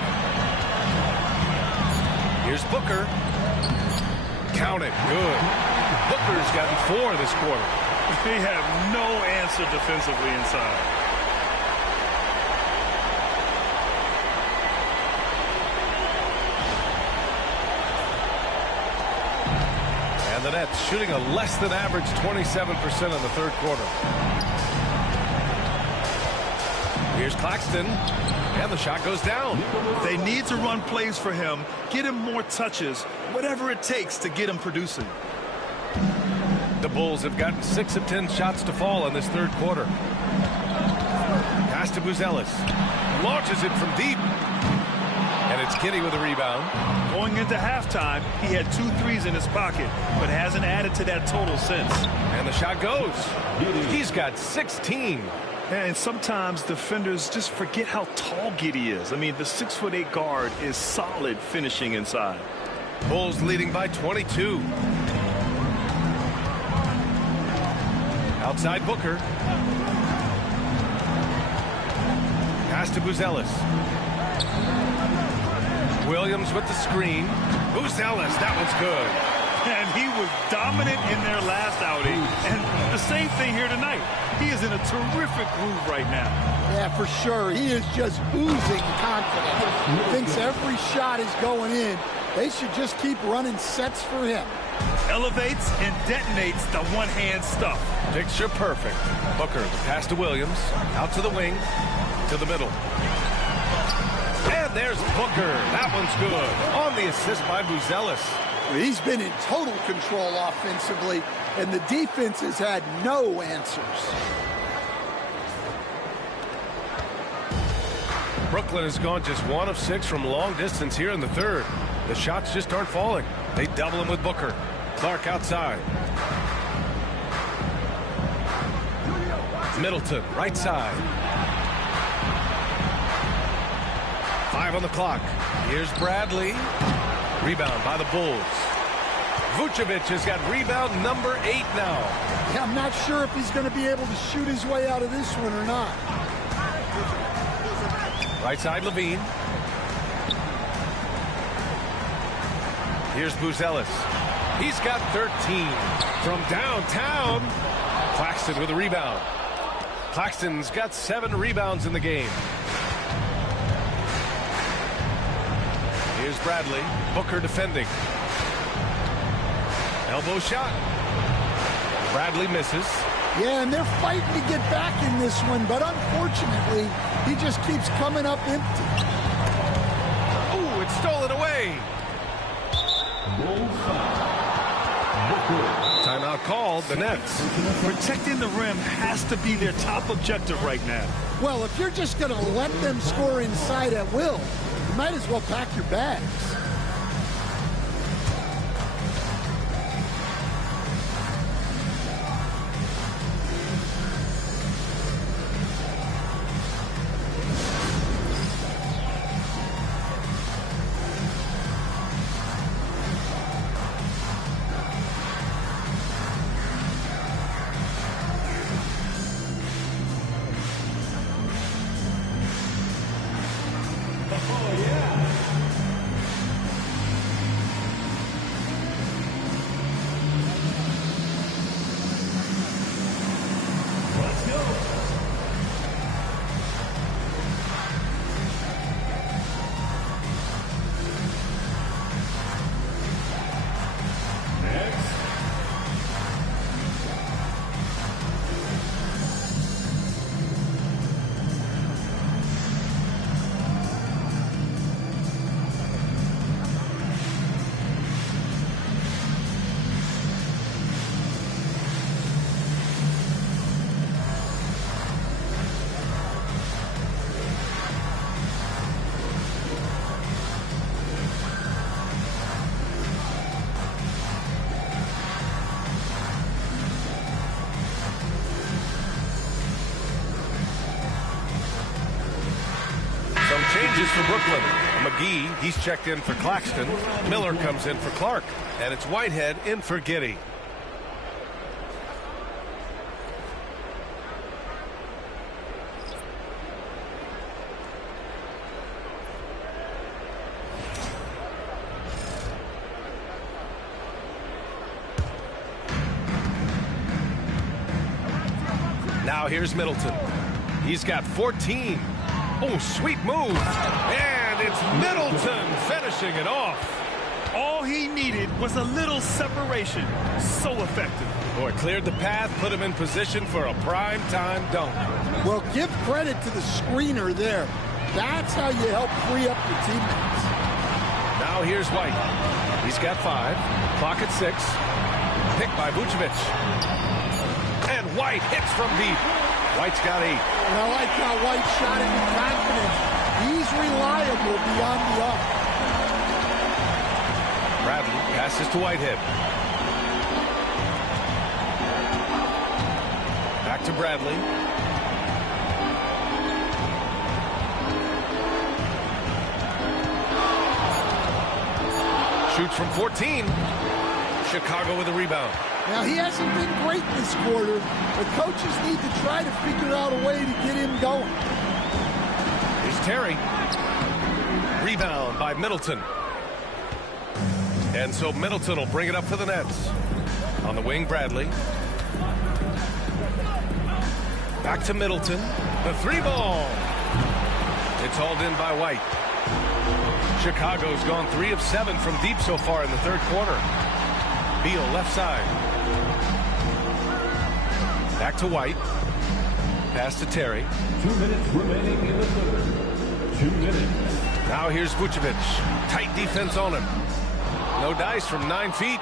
Here's Booker. Count it. Good. Booker's gotten 4 this quarter. They have no answer defensively inside. And the Nets shooting a less than average 27% in the third quarter. Here's Claxton. And the shot goes down. They need to run plays for him, get him more touches, whatever it takes to get him producing. The Bulls have gotten 6 of 10 shots to fall in this third quarter. Pass to Buzelis. Launches it from deep. And it's Giddey with a rebound. Going into halftime, he had 2 threes in his pocket, but hasn't added to that total since. And the shot goes. He's got 16. And sometimes defenders just forget how tall Giddey is. I mean, the 6'8" guard is solid finishing inside. Bulls leading by 22. Outside Booker. Pass to Buzelis. Williams with the screen. Buzelis, that one's good. And he was dominant in their last outing. And the same thing here tonight. He is in a terrific groove right now. Yeah, for sure. He is just oozing confidence. He thinks every shot is going in. They should just keep running sets for him. Elevates and detonates the one-hand stuff. Picture perfect. Booker, the pass to Williams. Out to the wing. To the middle. And there's Booker. That one's good. On the assist by Buzelis. He's been in total control offensively, and the defense has had no answers. Brooklyn has gone just 1 of 6 from long distance here in the third. The shots just aren't falling. They double him with Booker. Clark outside. Middleton, right side. 5 on the clock. Here's Bradley. Rebound by the Bulls. Vucevic has got rebound number 8 now. Yeah, I'm not sure if he's going to be able to shoot his way out of this one or not. Right side Levine. Here's Buzelis. He's got 13. From downtown, Claxton with a rebound. Claxton's got 7 rebounds in the game. Here's Bradley. Booker defending. Elbow shot. Bradley misses. Yeah, and they're fighting to get back in this one, but unfortunately, he just keeps coming up empty. Ooh, it's stolen away. Timeout called. The Nets. Protecting the rim has to be their top objective right now. Well, if you're just going to let them score inside at will, you might as well pack your bags. Changes for Brooklyn. McGee, he's checked in for Claxton. Miller comes in for Clark. And it's Whitehead in for Giddey. Now here's Middleton. He's got 14. Oh, sweet move. And it's Middleton finishing it off. All he needed was a little separation. So effective. Boy, cleared the path, put him in position for a prime-time dunk. Well, give credit to the screener there. That's how you help free up your teammates. Now here's White. He's got 5. Clock at 6. Picked by Vucevic. And White hits from deep. White's got 8. And I like how White shot it with confidence. He's reliable beyond the arc. Bradley passes to Whitehead. Back to Bradley. Shoots from 14. Chicago with a rebound. Now, he hasn't been great this quarter, but coaches need to try to figure out a way to get him going. Here's Terry. Rebound by Middleton. And so Middleton will bring it up for the Nets. On the wing, Bradley. Back to Middleton. The 3-ball. It's hauled in by White. Chicago's gone 3 of 7 from deep so far in the third quarter. Beal left side. Back to White. Pass to Terry. 2 minutes remaining in the third. 2 minutes. Now here's Vucevic. Tight defense on him. No dice from 9 feet.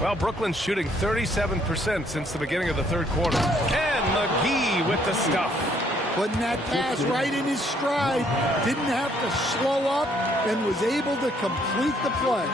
Well, Brooklyn's shooting 37% since the beginning of the third quarter. And McGee with the stuff. Putting that pass right in his stride. Didn't have to slow up and was able to complete the play.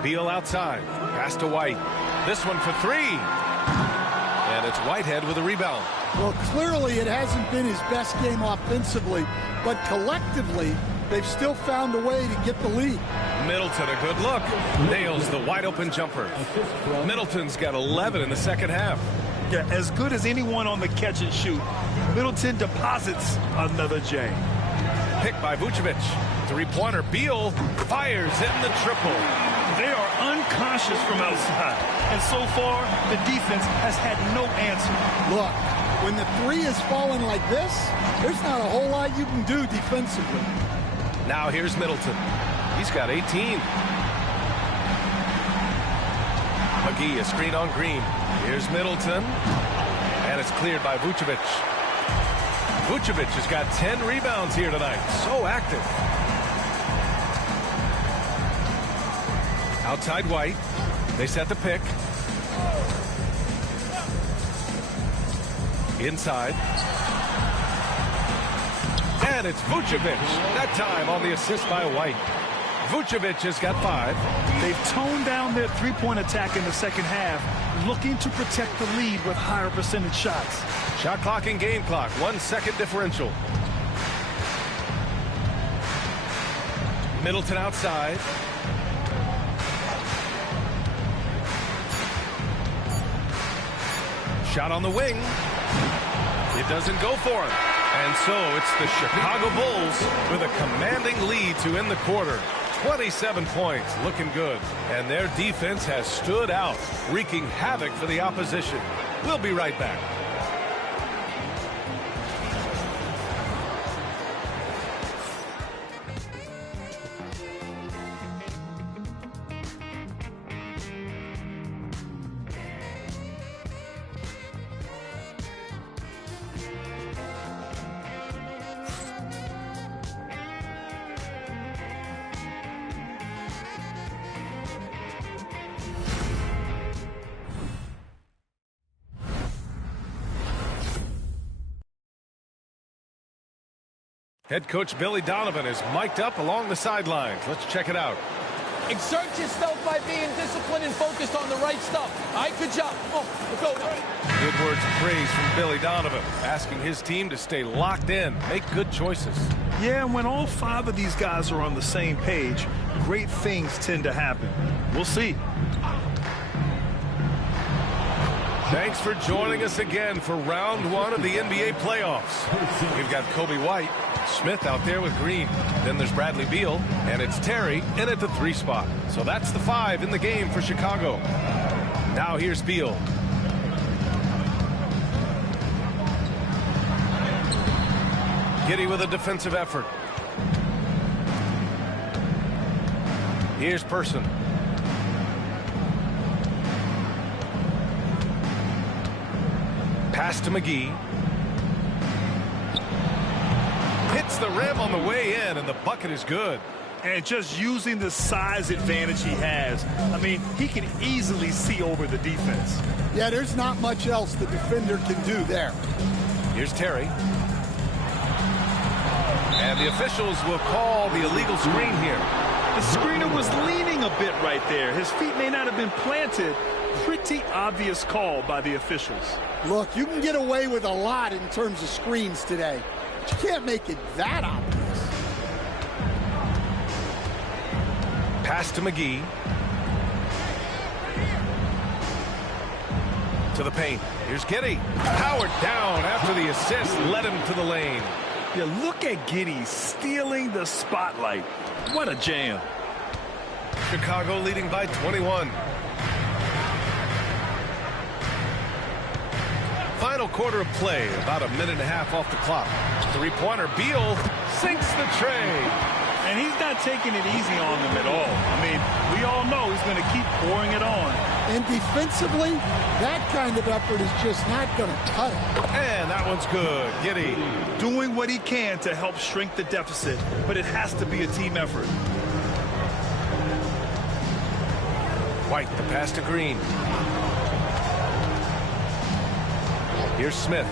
Beal outside. Pass to White. This one for 3. And it's Whitehead with a rebound. Well, clearly it hasn't been his best game offensively, but collectively, they've still found a way to get the lead. Middleton, a good look. Nails the wide-open jumper. Middleton's got 11 in the second half. Yeah, as good as anyone on the catch and shoot. Middleton deposits another J. Picked by Vucevic. Three-pointer, Beal fires in the triple. They are unconscious from outside. And so far, the defense has had no answer. Look, when the three is falling like this, there's not a whole lot you can do defensively. Now here's Middleton. He's got 18. McGee, a screen on Green. Here's Middleton. And it's cleared by Vucevic. Vucevic has got 10 rebounds here tonight. So active. Outside White. They set the pick. Inside. And it's Vucevic. That time on the assist by White. Vucevic has got 5. They've toned down their three-point attack in the second half, looking to protect the lead with higher percentage shots. Shot clock and game clock, 1 second differential. Middleton outside. Shot on the wing. It doesn't go for him. And so it's the Chicago Bulls with a commanding lead to end the quarter. 27 points, looking good. And their defense has stood out, wreaking havoc for the opposition. We'll be right back. Head coach Billy Donovan is mic'd up along the sidelines. Let's check it out. Exert yourself by being disciplined and focused on the right stuff. All right, good job. Oh, go. Good words of praise from Billy Donovan, asking his team to stay locked in, make good choices. Yeah, when all 5 of these guys are on the same page, great things tend to happen. We'll see. Thanks for joining us again for round 1 of the NBA playoffs. We've got Kobe White, Smith out there with Green. Then there's Bradley Beal, and it's Terry in at the 3 spot. So that's the 5 in the game for Chicago. Now here's Beal. Giddey with a defensive effort. Here's Person. Pass to McGee. Hits the rim on the way in, and the bucket is good. And just using the size advantage he has, I mean, he can easily see over the defense. Yeah, there's not much else the defender can do there. Here's Terry. And the officials will call the illegal screen here. The screener was leaning a bit right there. His feet may not have been planted. Pretty obvious call by the officials. Look, you can get away with a lot in terms of screens today. But you can't make it that obvious. Pass to McGee. To the paint. Here's Giddey. Powered down after the assist led him to the lane. Yeah, look at Giddey stealing the spotlight. What a jam. Chicago leading by 21. Final quarter of play, about a minute and a half off the clock. Three-pointer, Beal sinks the tray. And he's not taking it easy on them at all. I mean, we all know he's going to keep pouring it on. And defensively, that kind of effort is just not going to cut it. And that one's good. Giddey doing what he can to help shrink the deficit, but it has to be a team effort. White, the pass to Green. Here's Smith.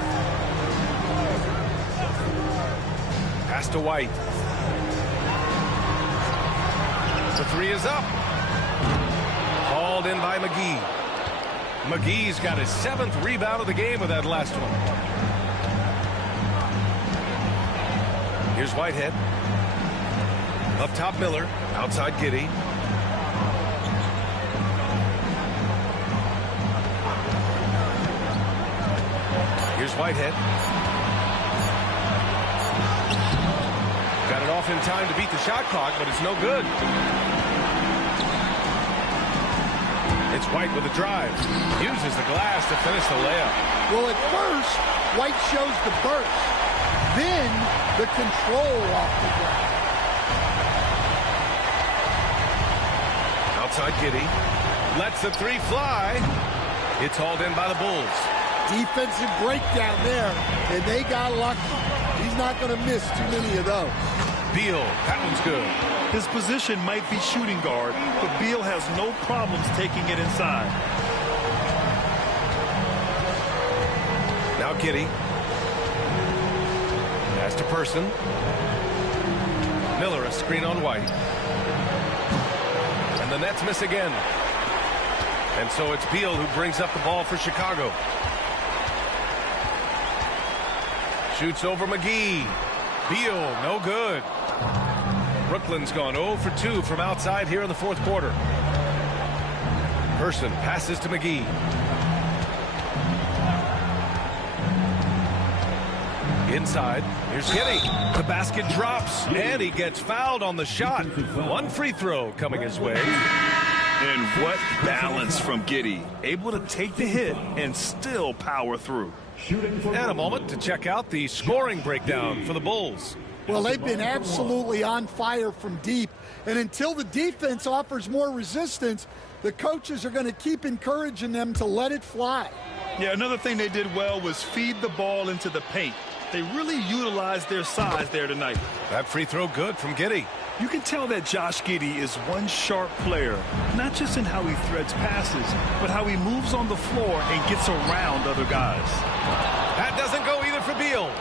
Pass to White. The 3 is up. Called in by McGee. McGee's got his 7th rebound of the game with that last one. Here's Whitehead. Up top Miller. Outside Giddey. Here's Whitehead. Got it off in time to beat the shot clock, but it's no good. It's White with a drive. Uses the glass to finish the layup. Well, at first, White shows the burst. Then the control off the ground. Outside Giddey. Lets the three fly. It's hauled in by the Bulls. Defensive breakdown there, and they got lucky. He's not going to miss too many of those. Beal, that one's good. His position might be shooting guard, but Beal has no problems taking it inside. Now Giddey. Pass to Person. Miller a screen on White. And the Nets miss again. And so it's Beal who brings up the ball for Chicago. Shoots over McGee. Beal, no good. Brooklyn's gone 0 for 2 from outside here in the fourth quarter. Person passes to McGee. Inside, here's Giddey. The basket drops, and he gets fouled on the shot. One free throw coming his way. And what balance from Giddey. Able to take the hit and still power through. And a moment to check out the scoring breakdown for the Bulls. Well, they've been absolutely on fire from deep. And until the defense offers more resistance, the coaches are going to keep encouraging them to let it fly. Yeah, another thing they did well was feed the ball into the paint. They really utilized their size there tonight. That free throw good from Giddey. You can tell that Josh Giddey is one sharp player, not just in how he threads passes, but how he moves on the floor and gets around other guys. That doesn't go either for Beal.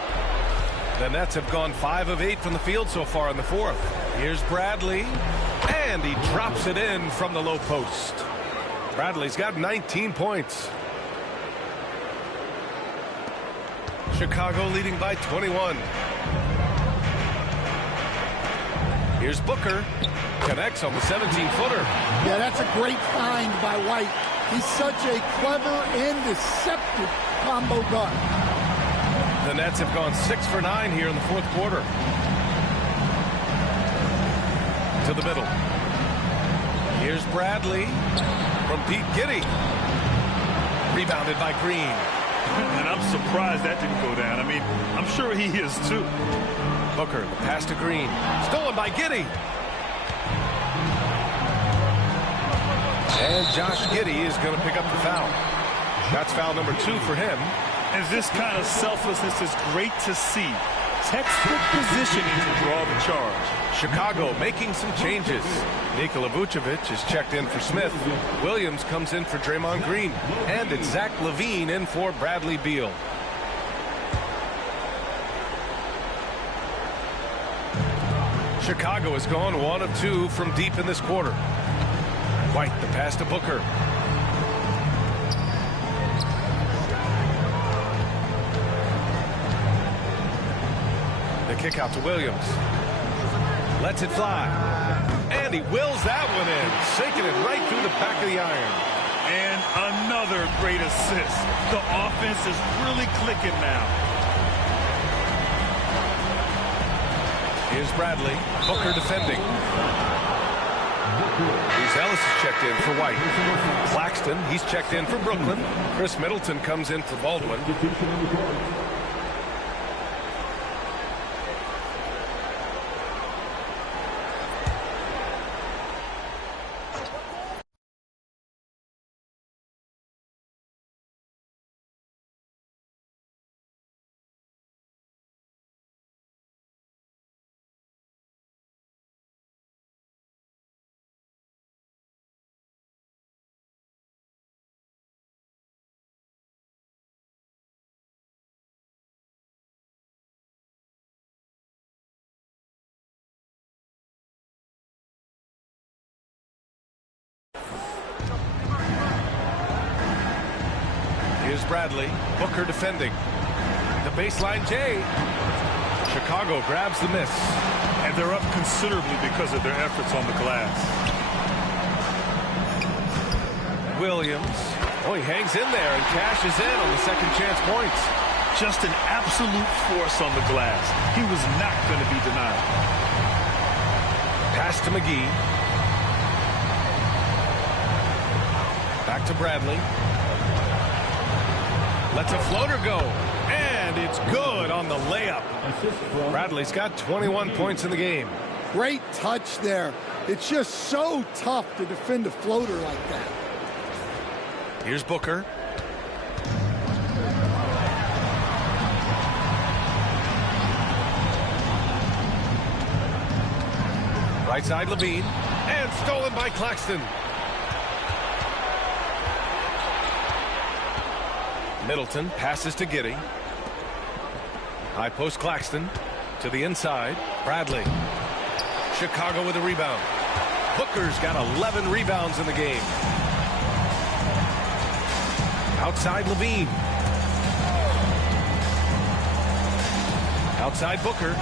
The Nets have gone 5 of 8 from the field so far in the fourth. Here's Bradley, and he drops it in from the low post. Bradley's got 19 points. Chicago leading by 21. Here's Booker. Connects on the 17-footer. Yeah, that's a great find by White. He's such a clever and deceptive combo guard. The Nets have gone 6 for 9 here in the fourth quarter. To the middle. Here's Bradley from Pete Giddey. Rebounded by Green. And I'm surprised that didn't go down. I mean, I'm sure he is too. Booker, the pass to Green. Stolen by Giddey. And Josh Giddey is going to pick up the foul. That's foul number 2 for him. And this kind of selflessness is great to see. Textbook positioning to draw the charge. Chicago making some changes. Nikola Vucevic is checked in for Smith. Williams comes in for Draymond Green. And it's Zach LaVine in for Bradley Beal. Chicago has gone 1 of 2 from deep in this quarter. White, the pass to Booker. The kick out to Williams. Lets it fly. And he wills that one in. Sinking it right through the back of the iron. And another great assist. The offense is really clicking now. Here's Bradley. Booker defending. Here's Ellis is checked in for White. Claxton, he's checked in for Brooklyn. Chris Middleton comes in for Baldwin. Here's Bradley. Booker defending. The baseline J. Chicago grabs the miss. And they're up considerably because of their efforts on the glass. Williams. Oh, he hangs in there and cashes in on the second chance points. Just an absolute force on the glass. He was not going to be denied. Pass to McGee. Back to Bradley. Lets a floater go. And it's good on the layup. Bradley's got 21 points in the game. Great touch there. It's just so tough to defend a floater like that. Here's Booker. Right side Levine. And stolen by Claxton. Middleton passes to Giddey. High post Claxton. To the inside. Bradley. Chicago with a rebound. Booker's got 11 rebounds in the game. Outside Levine. Outside Booker.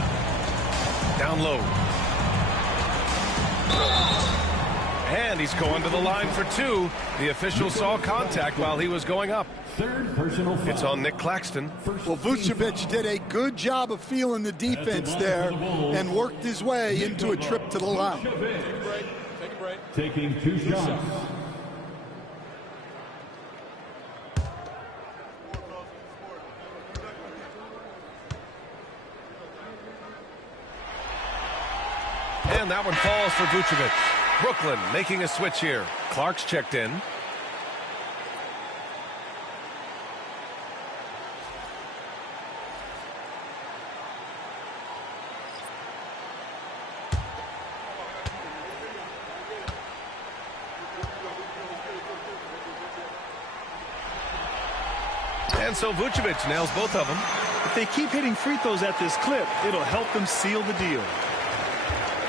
Down low. And he's going to the line for two. The official saw contact while he was going up. Third personal foul. It's on Nick Claxton. Well, Vucevic did a good job of feeling the defense there and worked his way into a trip to the line. Take a break. Taking 2 shots. And that one falls for Vucevic. Brooklyn making a switch here. Clark's checked in. And so Vucevic nails both of them. If they keep hitting free throws at this clip, it'll help them seal the deal.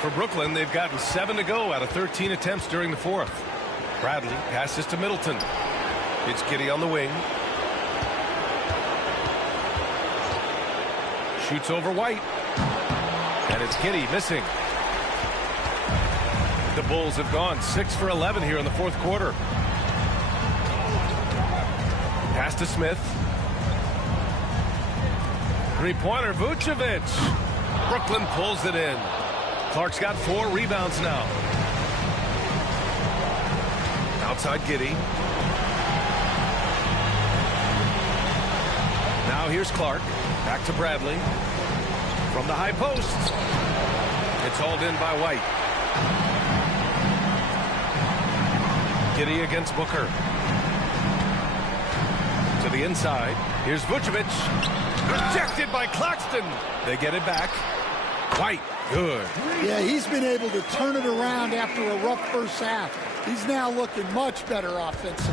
For Brooklyn, they've gotten 7 to go out of 13 attempts during the fourth. Bradley passes to Middleton. It's Giddey on the wing. Shoots over White. And it's Giddey missing. The Bulls have gone 6 for 11 here in the fourth quarter. Pass to Smith. Three-pointer, Vucevic. Brooklyn pulls it in. Clark's got 4 rebounds now. Outside Giddey. Now here's Clark. Back to Bradley. From the high post. It's hauled in by White. Giddey against Booker. To the inside. Here's Vucevic. Rejected by Claxton. They get it back. White. Good. Yeah, he's been able to turn it around after a rough first half. He's now looking much better offensively.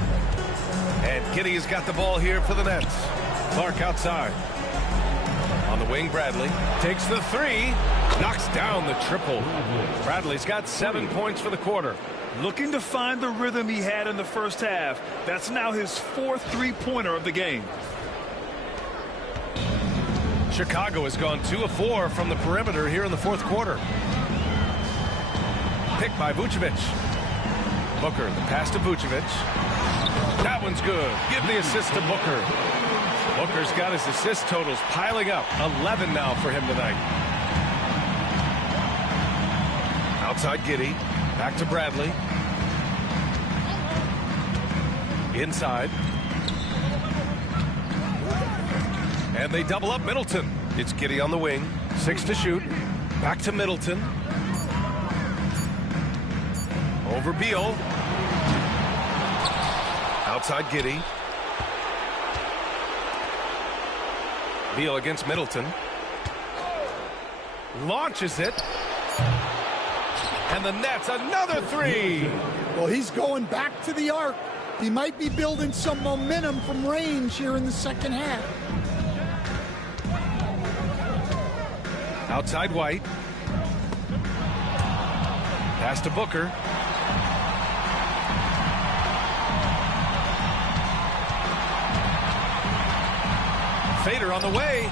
And Giddey has got the ball here for the Nets. Clark outside. On the wing, Bradley takes the 3. Knocks down the triple. Bradley's got 7 points for the quarter. Looking to find the rhythm he had in the first half. That's now his 4th three-pointer of the game. Chicago has gone 2 of 4 from the perimeter here in the fourth quarter. Picked by Vucevic. Booker, the pass to Vucevic. That one's good. Give the assist to Booker. Booker's got his assist totals piling up. 11 now for him tonight. Outside Giddey. Back to Bradley. Inside. And they double up Middleton. It's Giddey on the wing. 6 to shoot. Back to Middleton. Over Beal. Outside Giddey. Beal against Middleton. Launches it. And the Nets, another 3. Well, he's going back to the arc. He might be building some momentum from range here in the second half. Outside White. Pass to Booker. Fader on the way.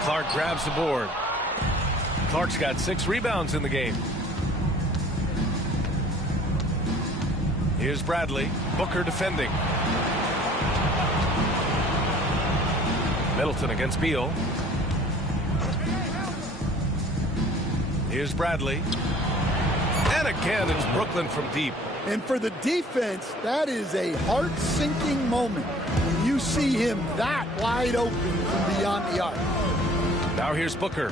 Clark grabs the board. Clark's got 6 rebounds in the game. Here's Bradley. Booker defending. Middleton against Beal. Here's Bradley. And again, it's Brooklyn from deep. And for the defense, that is a heart-sinking moment when you see him that wide open from beyond the arc. Now here's Booker.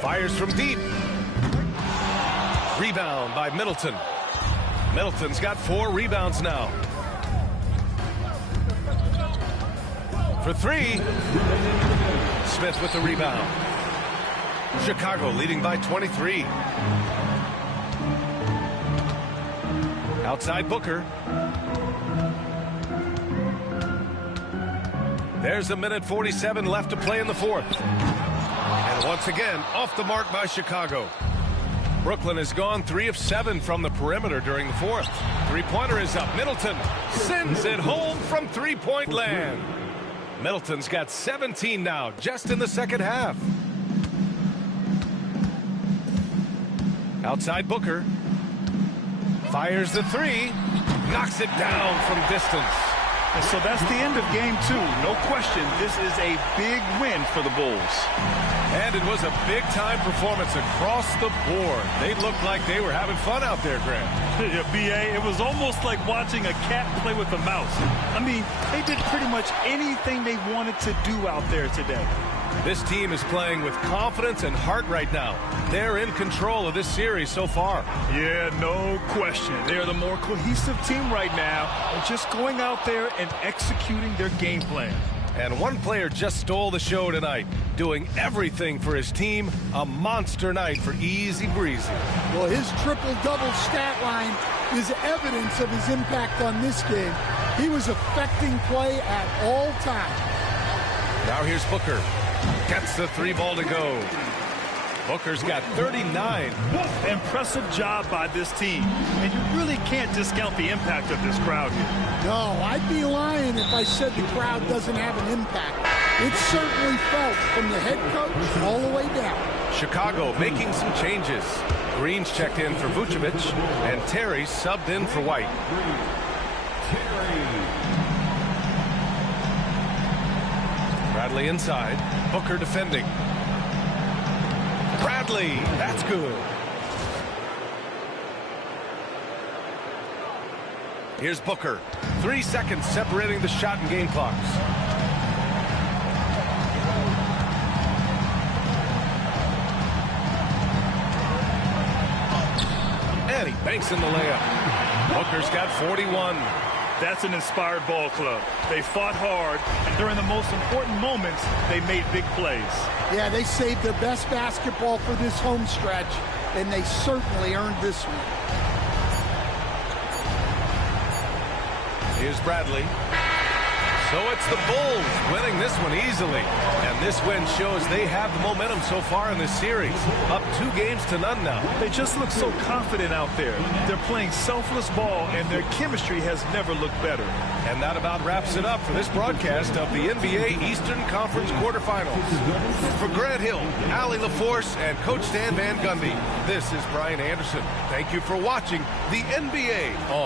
Fires from deep. Rebound by Middleton. Middleton's got 4 rebounds now. For 3. Smith with the rebound. Chicago leading by 23. Outside Booker. There's a minute 47 left to play in the 4th. And once again, off the mark by Chicago. Brooklyn has gone 3 of 7 from the perimeter during the 4th. Three-pointer is up. Middleton sends it home from three-point land. Middleton's got 17 now, just in the second half. Outside Booker. Fires the 3. Knocks it down from distance. And so that's the end of game 2. No question, this is a big win for the Bulls. And it was a big-time performance across the board. They looked like they were having fun out there, Grant. Yeah, B.A., it was almost like watching a cat play with a mouse. I mean, they did pretty much anything they wanted to do out there today. This team is playing with confidence and heart right now. They're in control of this series so far. Yeah, no question. They're the more cohesive team right now, and just going out there and executing their game plan. And one player just stole the show tonight, doing everything for his team. A monster night for Easy Breezy. Well, his triple-double stat line is evidence of his impact on this game. He was affecting play at all times. Now here's Booker. Gets the 3-ball to go. Booker's got 39. Impressive job by this team. And you really can't discount the impact of this crowd here. No, I'd be lying if I said the crowd doesn't have an impact. It's certainly felt from the head coach all the way down. Chicago making some changes. Green's checked in for Vucevic, and Terry subbed in for White. Bradley inside. Booker defending. Bradley, that's good. Here's Booker. 3 seconds separating the shot and game clocks. And he banks in the layup. Booker's got 41. That's an inspired ball club. They fought hard, and during the most important moments, they made big plays. Yeah, they saved their best basketball for this home stretch, and they certainly earned this one. Here's Bradley. So it's the Bulls winning this one easily. And this win shows they have the momentum so far in this series. Up 2-0 now. They just look so confident out there. They're playing selfless ball, and their chemistry has never looked better. And that about wraps it up for this broadcast of the NBA Eastern Conference quarterfinals. For Grant Hill, Allie LaForce, and Coach Stan Van Gundy, this is Brian Anderson. Thank you for watching the NBA on